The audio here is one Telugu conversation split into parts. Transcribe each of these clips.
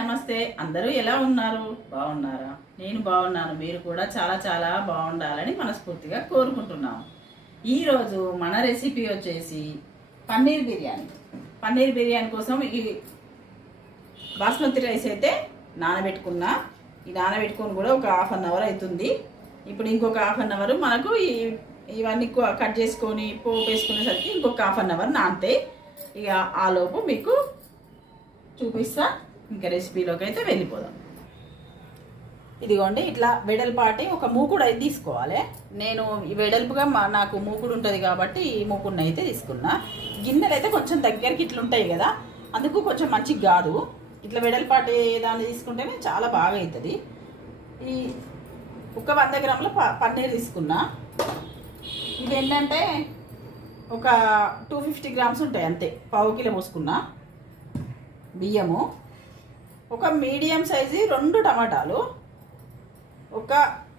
నమస్తే. అందరూ ఎలా ఉన్నారు? బాగున్నారా? నేను బాగున్నాను. మీరు కూడా చాలా చాలా బాగుండాలని మనస్ఫూర్తిగా కోరుకుంటున్నాము ఈరోజు మన రెసిపీ వచ్చేసి పన్నీర్ బిర్యానీ. పన్నీర్ బిర్యానీ కోసం ఈ బాస్మతి రైస్ అయితే నానబెట్టుకున్నా. ఈ నానబెట్టుకొని కూడా ఒక హాఫ్ అన్ అవర్ అవుతుంది. ఇప్పుడు ఇంకొక హాఫ్ అన్ అవర్ మనకు ఈ ఇవన్నీ కట్ చేసుకొని పోపు వేసుకునేసరికి ఇంకొక హాఫ్ అన్ అవర్ నానతాయి ఇక ఆలోపు మీకు చూపిస్తా. ఇంకా రెసిపీలోకి అయితే వెళ్ళిపోదాం. ఇదిగోండి ఇట్లా వెడల్పాటి ఒక మూకుడు అయితే తీసుకోవాలి. నేను ఈ వెడల్పుగా మా నాకు మూకుడు ఉంటుంది కాబట్టి ఈ మూకుడిని అయితే తీసుకున్నా. గిన్నెలు అయితే కొంచెం దగ్గరికి ఇట్లా ఉంటాయి కదా అందుకు కొంచెం మంచిగా కాదు. ఇట్లా వెడల్పాటి దాన్ని తీసుకుంటేనే చాలా బాగా అవుతుంది. ఈ ఒక వంద గ్రాముల ప- పన్నీర్ తీసుకున్నా. ఇవి ఏంటంటే ఒక టూ ఫిఫ్టీ గ్రామ్స్ ఉంటాయి అంతే పావు కిలో పోసుకున్నా. బియ్యము. ఒక మీడియం సైజు రెండు టమాటాలు ఒక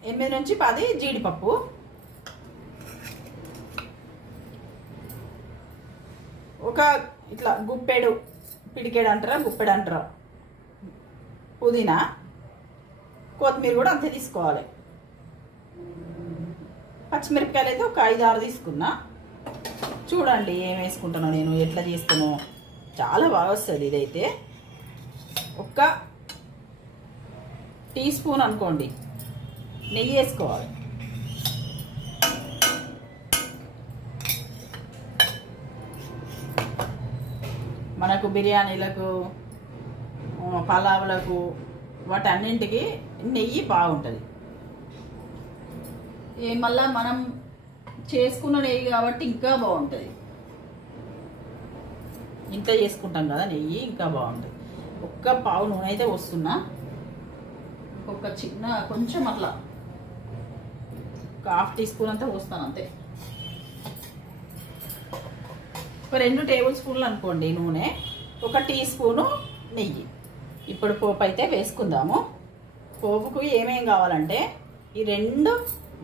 ఎనిమిది నుంచి పది జీడిపప్పు. ఒక ఇట్లా గుప్పెడు పిడికేడు అంటారా గుప్పెడు అంటారా. పుదీనా కొత్తిమీర కూడా అంతే తీసుకోవాలి. పచ్చిమిరపకాయలు అయితే ఒక ఐదు ఆరు తీసుకున్నా. చూడండి ఏం వేసుకుంటానో నేను ఎట్లా చేస్తానో. చాలా బాగా వస్తుంది ఇదైతే. ఒక్క టీ స్పూన్ అనుకోండి. నెయ్యి వేసుకోవాలి. మనకు బిర్యానీలకు పలావులకు వాటన్నింటికి నెయ్యి బాగుంటుంది. మళ్ళా మనం చేసుకున్న నెయ్యి కాబట్టి ఇంకా బాగుంటుంది. ఇంత చేసుకుంటాం కదా నెయ్యి ఇంకా బాగుంటుంది. ఒక్క పావు నూనె అయితే వస్తున్నా ఒక చిన్న కొంచెం అట్లా. ఒక హాఫ్ టీ స్పూన్ అంతా పోస్తాను అంతే. ఒక రెండు టేబుల్ స్పూన్లు అనుకోండి నూనె. ఒక టీ స్పూను నెయ్యి. ఇప్పుడు పోపు అయితే వేసుకుందాము. పోపుకు ఏమేం కావాలంటే ఈ రెండు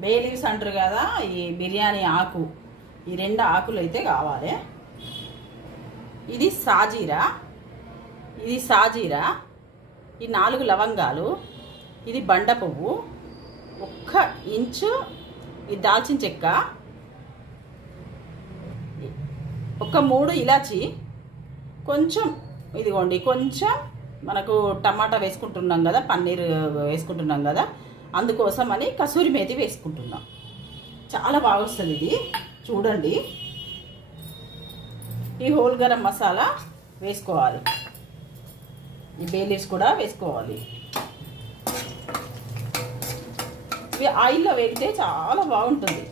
బే లీవ్స్ అంటారు కదా ఈ బిర్యానీ ఆకు. ఈ రెండు ఆకులు అయితే కావాలి. ఇది సాజీరా. ఇది సాజీరా ఈ నాలుగు లవంగాలు ఇది బండ పువ్వు ఒక్క ఇంచు ఈ దాల్చిన చెక్క ఒక మూడు ఇలాచి కొంచెం ఇదిగోండి కొంచెం మనకు టమాటా వేసుకుంటున్నాం కదా పన్నీర్ వేసుకుంటున్నాం కదా అందుకోసం అని కసూరి మేతి వేసుకుంటున్నాం. చాలా బాగా వస్తుంది ఇది చూడండి. ఈ హోల్ గరం మసాలా వేసుకోవాలి. ఈ బేలీస్ కూడా వేసుకోవాలి. ఇవి ఆయిల్లో వేగితే చాలా బాగుంటుంది.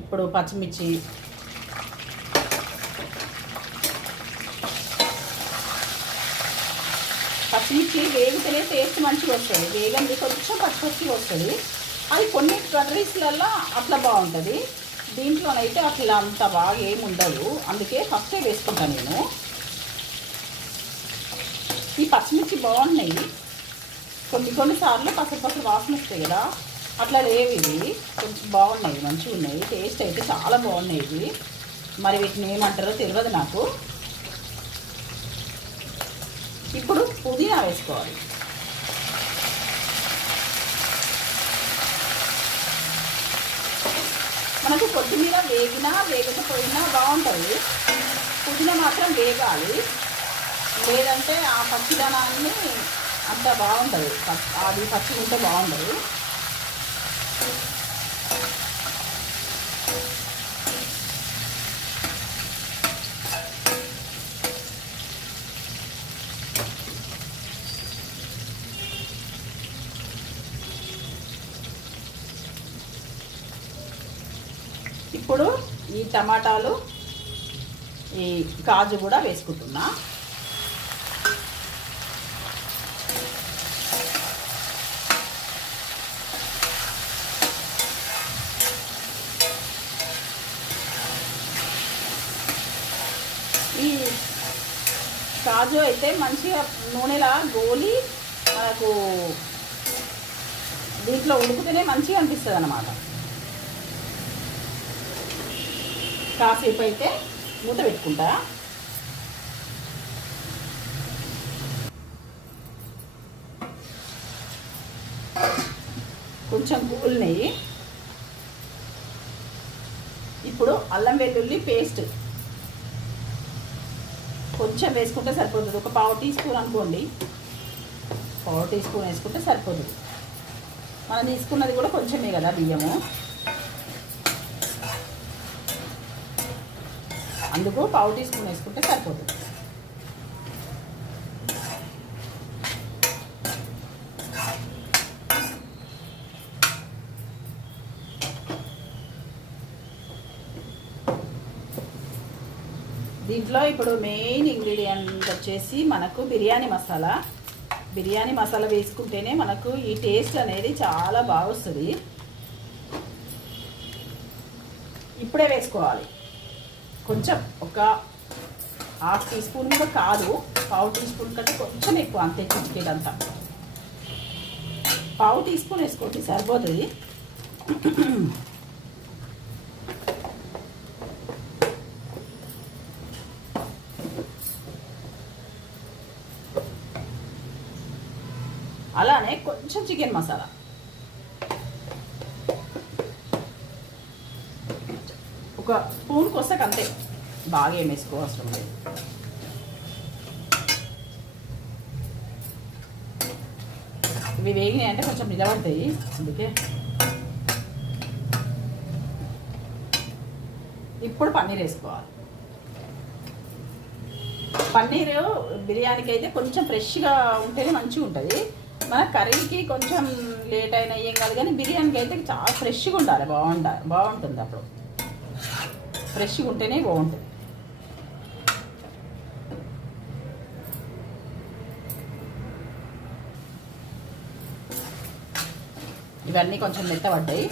ఇప్పుడు పచ్చిమిర్చి పచ్చిమిర్చి టేస్ట్ మంచిగా వస్తుంది. వేగంది కొంచెం పచ్చిపచ్చి వస్తుంది. అది కొన్ని కర్రీస్లలో అట్లా బాగుంటుంది. దీంట్లోనైతే అట్లా అంత బాగా ఏమి ఉండదు. అందుకే ఫస్టే వేసుకుంటాను నేను. ఈ పచ్చిమిర్చి బాగున్నాయి. కొన్ని కొన్ని సార్లు పసలు పసరు వాసన వస్తాయి కదా. అట్లా లేవు ఇవి. కొంచెం బాగున్నాయి మంచిగా ఉన్నాయి. టేస్ట్ అయితే చాలా బాగున్నాయి ఇవి. మరి వీటిని ఏమంటారో తెలియదు నాకు. ఇప్పుడు పుదీనా వేసుకోవాలి. మనకు కొత్తిమీర వేగినా వేగకపోయినా బాగుంటుంది. పుదీనా మాత్రం వేగాలి. లేదంటే ఆ పచ్చిదనాన్ని అంత బాగుంటుంది. అది పచ్చి ఉంటే బాగుండదు ఇప్పుడు ఈ టమాటాలు ఈ కాజు కూడా వేసుకుంటున్నా. ఈ కాజు అయితే మంచిగా నూనెలా గోలి మనకు దీంట్లో ఉడికితేనే మంచిగా అనిపిస్తుంది అన్నమాట కాసేపు అయితే మూత పెట్టుకుంటా. కొంచెం కూల్ నెయ్యి ఇప్పుడు అల్లం వెల్లుల్లి పేస్ట్. కొంచెం వేసుకుంటే సరిపోతుంది. ఒక పావు టీ స్పూన్ అనుకోండి. పావు టీ స్పూన్ వేసుకుంటే సరిపోతుంది. మనం తీసుకున్నది కూడా కొంచెమే కదా బియ్యము. అందుకు పావు టీ స్పూన్ వేసుకుంటే సరిపోతుంది. దీంట్లో ఇప్పుడు మెయిన్ ఇంగ్రీడియంట్ వచ్చేసి మనకు బిర్యానీ మసాలా. బిర్యానీ మసాలా వేసుకుంటేనే మనకు ఈ టేస్ట్ అనేది చాలా బాగా వస్తుంది ఇప్పుడే వేసుకోవాలి. కొంచెం ఒక హాఫ్ టీ స్పూన్ కూడా కాదు పావు టీ స్పూన్ కంటే కొంచెం ఎక్కువ అంతే చిటికేదంతా. పావు టీ స్పూన్ వేసుకోండి సరిపోతుంది. అలానే కొంచెం చికెన్ మసాలా ఒక స్పూన్కి వస్తే అంతే బాగా ఏం వేసుకోవసరం లేదు. ఇవి వేగినాయి అంటే కొంచెం నిలబడతాయి అందుకే. ఇప్పుడు పన్నీర్ వేసుకోవాలి. పన్నీరు బిర్యానీకి అయితే కొంచెం ఫ్రెష్గా ఉంటేనే మంచిగా ఉంటుంది. మన కర్రీకి కొంచెం లేట్ అయినా ఏం కాదు కానీ బిర్యానీకి అయితే చాలా ఫ్రెష్గా ఉండాలి. బాగుండాలి బాగుంటుంది అప్పుడు. ఫ్రెష్గా ఉంటేనే బాగుంటుంది. ఇవన్నీ కొంచెం మెత్తబడ్డాయి.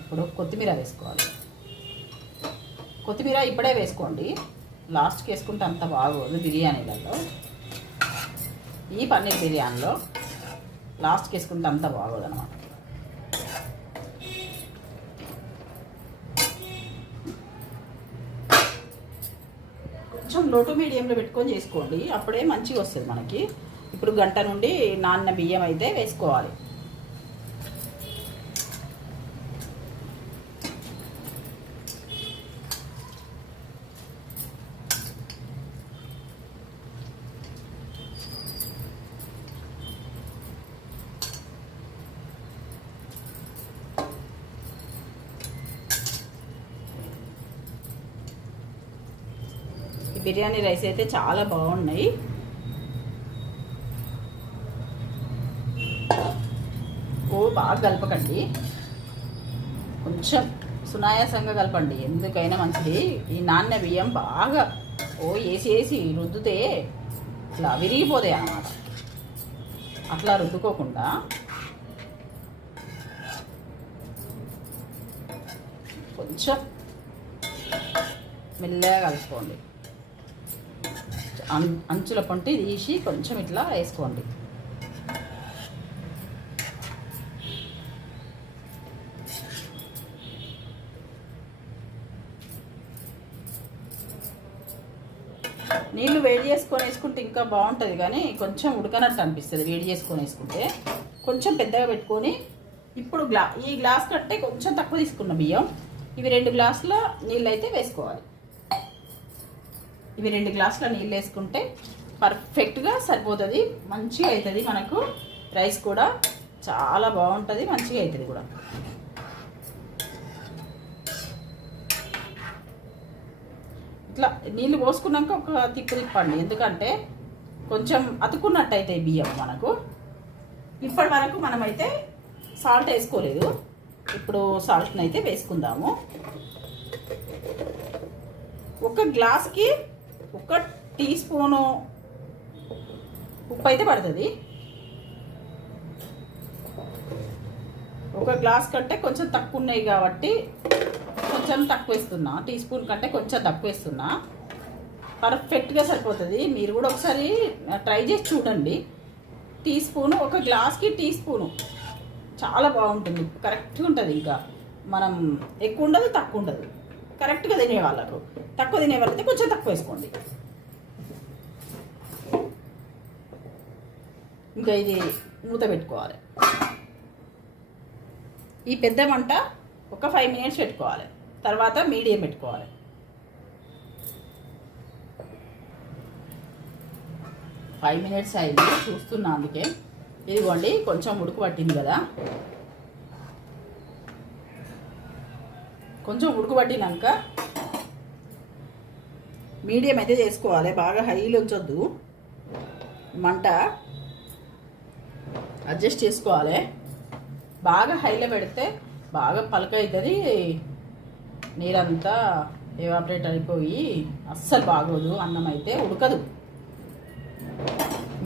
ఇప్పుడు కొత్తిమీర వేసుకోవాలి. కొత్తిమీర ఇప్పుడే వేసుకోండి. లాస్ట్కి వేసుకుంటే అంత బాగోదు బిర్యానీలలో. ఈ పన్నీర్ బిర్యానీలో లాస్ట్కి వేసుకుంటే అంత బాగోదు అనమాట కొంచెం లోటు మీడియంలో పెట్టుకొని చేసుకోండి. అప్పుడే మంచిగా వస్తుంది మనకి. ఇప్పుడు గంట నుండి నాన్న బియ్యం అయితే వేసుకోవాలి. బిర్యానీ రైస్ అయితే చాలా బాగున్నాయి ఓ బాగా కలపకండి. కొంచెం సునాయాసంగా కలపండి. ఎందుకైనా మంచిది. ఈ నాన్న బియ్యం బాగా ఓ వేసి వేసి రుద్దుతే ఇట్లా విరిగిపోతాయి అన్నమాట. అట్లా రుద్దుకోకుండా కొంచెం మెల్లగా కలుపుకోండి. అం- అంచుల పొంటి తీసి కొంచెం ఇట్లా వేసుకోండి నీళ్ళు వేడి చేసుకొని వేసుకుంటే ఇంకా బాగుంటుంది కానీ కొంచెం ఉడకనట్టు అనిపిస్తుంది. వేడి చేసుకొని వేసుకుంటే కొంచెం పెద్దగా పెట్టుకొని ఇప్పుడు గ్లా ఈ గ్లాస్ కంటే కొంచెం తక్కువ తీసుకున్న బియ్యం. ఇవి రెండు గ్లాసుల నీళ్ళు అయితే వేసుకోవాలి. ఇవి రెండు గ్లాసుల నీళ్ళు వేసుకుంటే పర్ఫెక్ట్గా సరిపోతుంది మంచిగా అవుతుంది మనకు. రైస్ కూడా చాలా బాగుంటుంది మంచిగా అవుతుంది కూడా. ఇట్లా నీళ్ళు పోసుకున్నాక ఒక తిప్పు తిప్పండి. ఎందుకంటే కొంచెం అతుకున్నట్టయితే బియ్యం మనకు. ఇప్పటి వరకు మనమైతే సాల్ట్ వేసుకోలేదు. ఇప్పుడు సాల్ట్ని అయితే వేసుకుందాము. ఒక గ్లాస్కి ఒక టీ స్పూను ఉప్పు అయితే పడుతుంది. ఒక గ్లాస్ కంటే కొంచెం తక్కువ ఉన్నాయి కాబట్టి కొంచెం తక్కువ వేస్తున్నా టీ స్పూన్ కంటే కొంచెం తక్కువ వేస్తున్నా పర్ఫెక్ట్గా సరిపోతుంది. మీరు కూడా ఒకసారి ట్రై చేసి చూడండి. టీ స్పూను ఒక గ్లాస్కి టీ స్పూను. చాలా బాగుంటుంది. కరెక్ట్గా ఉంటుంది ఇంకా. మనం ఎక్కువ ఉండదు తక్కువ ఉండదు. కరెక్ట్గా తినే వాళ్ళకు. తక్కువ తినేవాళ్ళైతే కొంచెం తక్కువ వేసుకోండి. ఇంకా ఇది మూత పెట్టుకోవాలి. ఈ పెద్ద మంట ఒక ఫైవ్ మినిట్స్ పెట్టుకోవాలి. తర్వాత మీడియం పెట్టుకోవాలి. ఫైవ్ మినిట్స్ అయింది. చూస్తున్నా అందుకే. ఇదిగోండి కొంచెం ఉడుకు పట్టింది కదా. కొంచెం ఉడుకు పట్టినాక మీడియం అయితే చేసుకోవాలి. బాగా హైలో ఉంచొద్దు. మంట అడ్జస్ట్ చేసుకోవాలి. బాగా హైలో పెడితే బాగా పలక అవుతుంది నీరంతా ఎవాపరేట్ అయిపోయి అస్సలు బాగోదు. అన్నం అయితే ఉడకదు.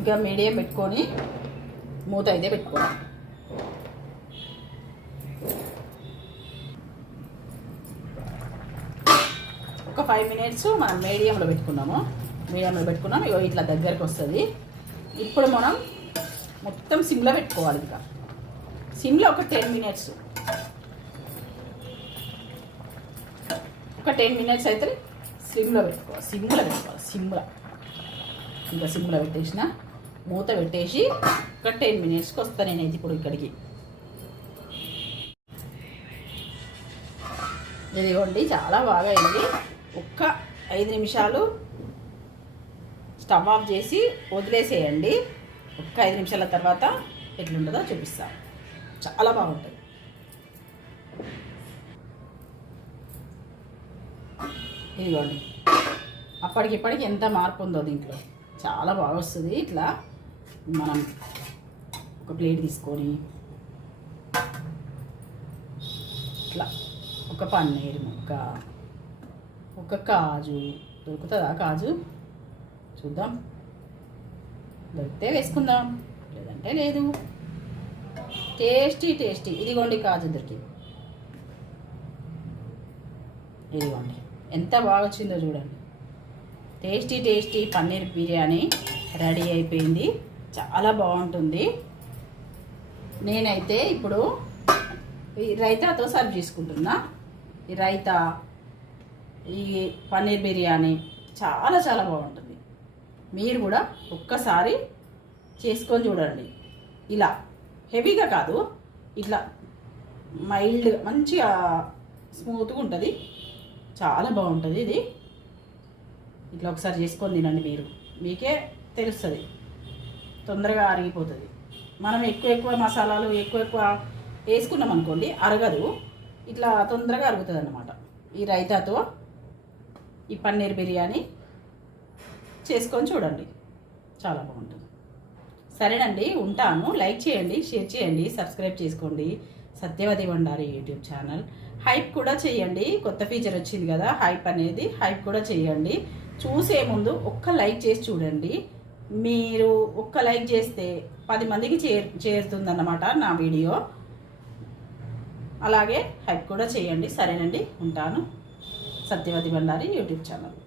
ఇంకా మీడియం పెట్టుకొని మూత అయితే పెట్టుకోవాలి. ఒక ఫైవ్ మినిట్స్ మనం మీడియంలో పెట్టుకున్నాము మీడియంలో పెట్టుకున్నాము ఇగో ఇట్లా దగ్గరకు వస్తుంది. ఇప్పుడు మనం మొత్తం సిమ్లో పెట్టుకోవాలి ఇంకా. సిమ్లో ఒక టెన్ మినిట్స్ ఒక టెన్ మినిట్స్ అయితే సిమ్లో పెట్టుకోవాలి. సిమ్లో పెట్టుకోవాలి సిమ్లో ఇంకా సిమ్లో పెట్టేసిన. మూత పెట్టేసి ఒక టెన్ మినిట్స్కి వస్తాను నేనైతే ఇప్పుడు ఇక్కడికి. ఇదిగోండి చాలా బాగా అయింది. ఒక్క ఐదు నిమిషాలు స్టవ్ ఆఫ్ చేసి వదిలేసేయండి. ఒక్క ఐదు నిమిషాల తర్వాత ఎట్లుంటుందో చూపిస్తాను చాలా బాగుంటుంది. ఇదిగోండి. అప్పటికిప్పటికి ఎంత మార్పు ఉందో దీంట్లో. చాలా బాగా వస్తుంది ఇట్లా. మనం ఒక ప్లేట్ తీసుకొని ఇట్లా ఒక పన్నీర్ ముక్క ఒక కాజు. దొరుకుతుందా కాజు? చూద్దాం. దొరికితే వేసుకుందాం. లేదంటే లేదు. Tasty tasty. ఇదిగోండి కాజు దొరికింది ఇదిగోండి. ఎంత బాగా వచ్చిందో చూడండి. Tasty tasty paneer biryani ready అయిపోయింది. చాలా బాగుంటుంది. నేనైతే ఇప్పుడు ఈ రైతాతో సర్వ్ చేసుకుంటున్నా. ఈ రైతా ఈ పన్నీర్ బిర్యానీ చాలా చాలా బాగుంటుంది. మీరు కూడా ఒక్కసారి చేసుకొని చూడండి. ఇలా హెవీగా కాదు ఇట్లా మైల్డ్గా మంచిగా స్మూత్గా ఉంటుంది. చాలా బాగుంటుంది ఇది. ఇట్లా ఒకసారి చేసుకొని తినండి మీరు. మీకే తెలుస్తుంది. తొందరగా అరిగిపోతుంది. మనం ఎక్కువ ఎక్కువ మసాలాలు ఎక్కువ ఎక్కువ వేసుకున్నాం అనుకోండి అరగదు. ఇట్లా తొందరగా అరుగుతుంది అన్నమాట ఈ రైతాతో ఈ పన్నీర్ బిర్యానీ చేసుకొని చూడండి. చాలా బాగుంటుంది. సరేనండి ఉంటాను. లైక్ చేయండి షేర్ చేయండి సబ్స్క్రైబ్ చేసుకోండి. Satyavathi Bandari YouTube channel. Hype కూడా చేయండి. కొత్త ఫీచర్ వచ్చింది కదా హైప్ అనేది హైప్ కూడా చేయండి. చూసే ముందు ఒక్క లైక్ చేసి చూడండి. మీరు ఒక్క లైక్ చేస్తే పది మందికి చేర్ చేరుతుందన్నమాట నా వీడియో. అలాగే హైప్ కూడా చేయండి. సరేనండి. ఉంటాను. Satyavathi Bandari YouTube channel.